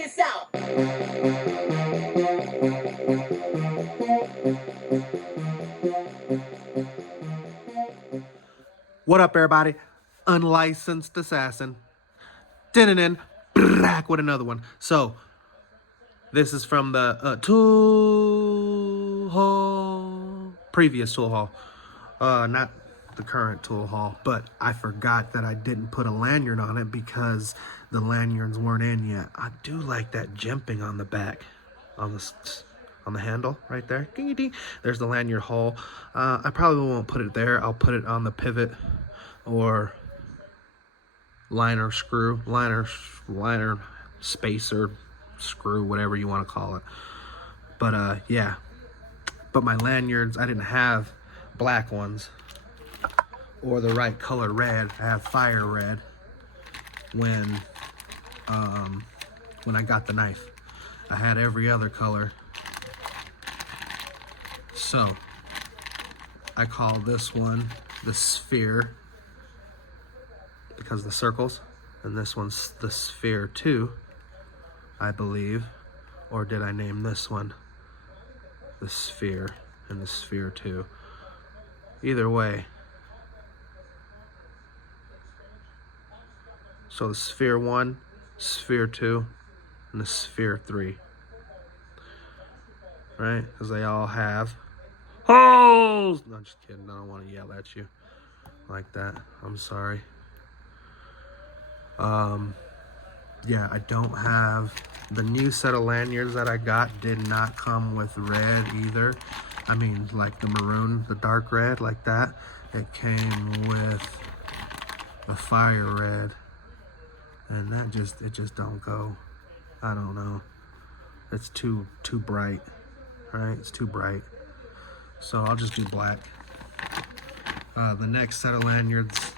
this out. What up, everybody? Unlicensed assassin. Din back with another one. So, this is from the tool haul, previous tool haul. Not the current tool haul, but I forgot that I didn't put a lanyard on it because the lanyards weren't in yet. I do like that jimping on the back, on the handle right there. There's the lanyard hole. I probably won't put it there. I'll put it on the pivot or liner spacer screw, whatever you want to call it. But yeah, but my lanyards, I didn't have black ones or the right color red. I have fire red when I got the knife. I had every other color, so I call this one the sphere because the circles, and this one's the sphere 2, I believe. Or did I name this one the sphere and the sphere 2? Either way. So the sphere 1, sphere 2, and the sphere 3. Right? Because they all have holes! No, just kidding. I don't want to yell at you like that. I'm sorry. Yeah, I don't have the new set of lanyards that I got did not come with red either. I mean, like the maroon, the dark red, like that. It came with the fire red, and it just don't go. I don't know. It's too bright, right? It's too bright. So I'll just do black. The next set of lanyards,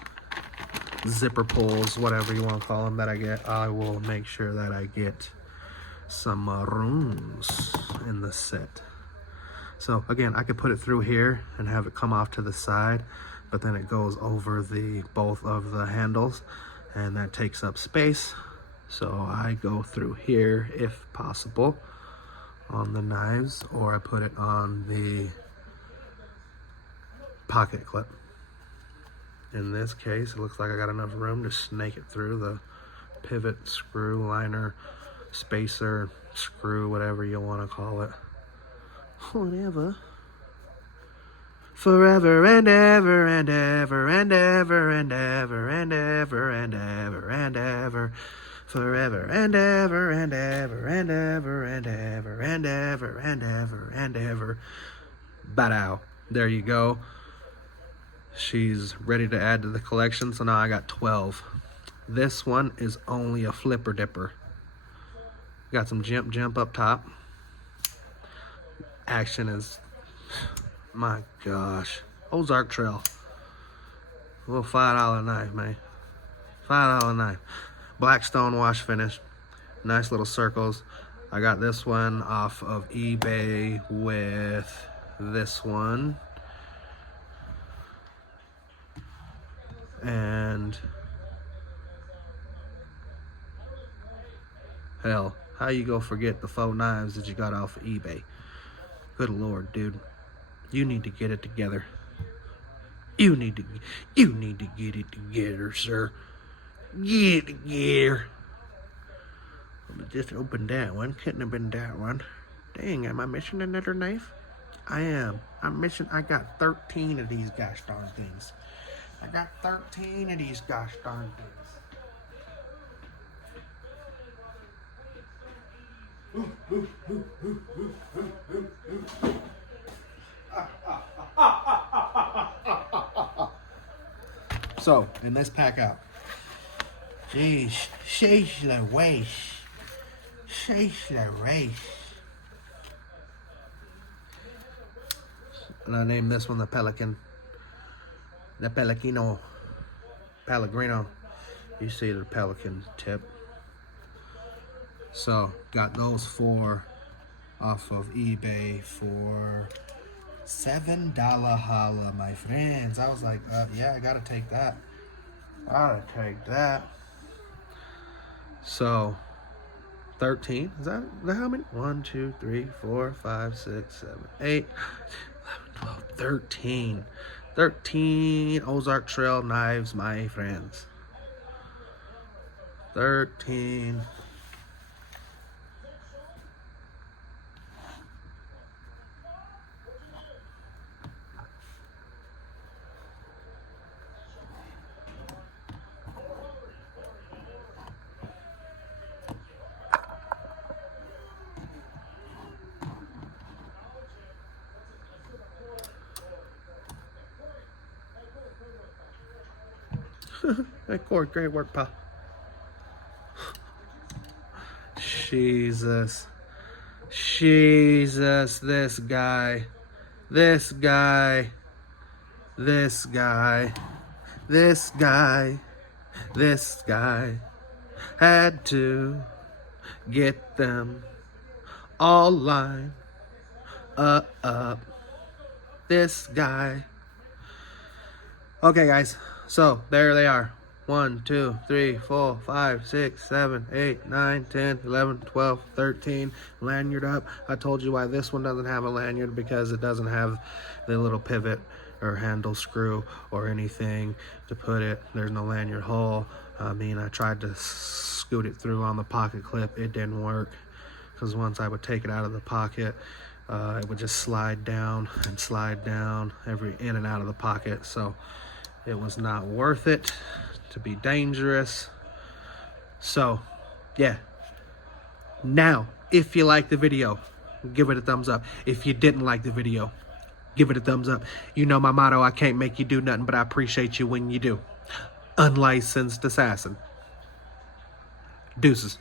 zipper pulls, whatever you want to call them, that I get, I will make sure that I get some maroons in the set. So again, I could put it through here and have it come off to the side, but then it goes over the both of the handles, and that takes up space. So I go through here if possible on the knives, or I put it on the pocket clip. In this case, it looks like I got enough room to snake it through the pivot, screw, liner, spacer, screw, whatever you want to call it. Whatever. Forever and ever and ever and ever and ever and ever and ever and ever. Forever and ever and ever and ever and ever and ever and ever and ever. Badow. There you go. She's ready to add to the collection, so now I got 12. This one is only a flipper dipper. Got some jump up top. Action is, my gosh, Ozark Trail. A little $5 knife, man. $5 knife. Black stone wash finish. Nice little circles. I got this one off of eBay with this one. And hell, how you go forget the 4 knives that you got off of eBay? Good Lord, dude. You need to get it together. You need to get it together, sir. Get it together. I just opened that one. Couldn't have been that one. Dang, am I missing another knife? I am. I got 13 of these gosh darn things. I got 13 of these gosh darn things. So, in this pack out. Jeez, sheesh the waste. Sheesh the race. And I named this one the Pelican. The Pellegrino. You see the pelican tip. So, got those 4 off of eBay for $7 holla, my friends. I was like, yeah, I gotta take that. So, 13. Is that how many? 1, 2, 3, 4, 5, 6, 7, 8, 11, 12, 13. 13 Ozark Trail knives, my friends. 13. Hey, Corey, great work, pal. Jesus. Jesus, this guy. This guy. This guy. This guy. This guy had to get them all lined up. This guy. Okay, guys. So, there they are. 1, 2, 3, 4, 5, 6, 7, 8, 9, 10, 11, 12, 13. Lanyard up. I told you why this one doesn't have a lanyard, because it doesn't have the little pivot or handle screw or anything to put it. There's no lanyard hole. I mean, I tried to scoot it through on the pocket clip. It didn't work, because once I would take it out of the pocket, it would just slide down and slide down in and out of the pocket. So it was not worth it to be dangerous. So yeah, now if you like the video, give it a thumbs up. If you didn't like the video, give it a thumbs up. You know my motto: I can't make you do nothing, but I appreciate you when you do. Unlicensed assassin. Deuces.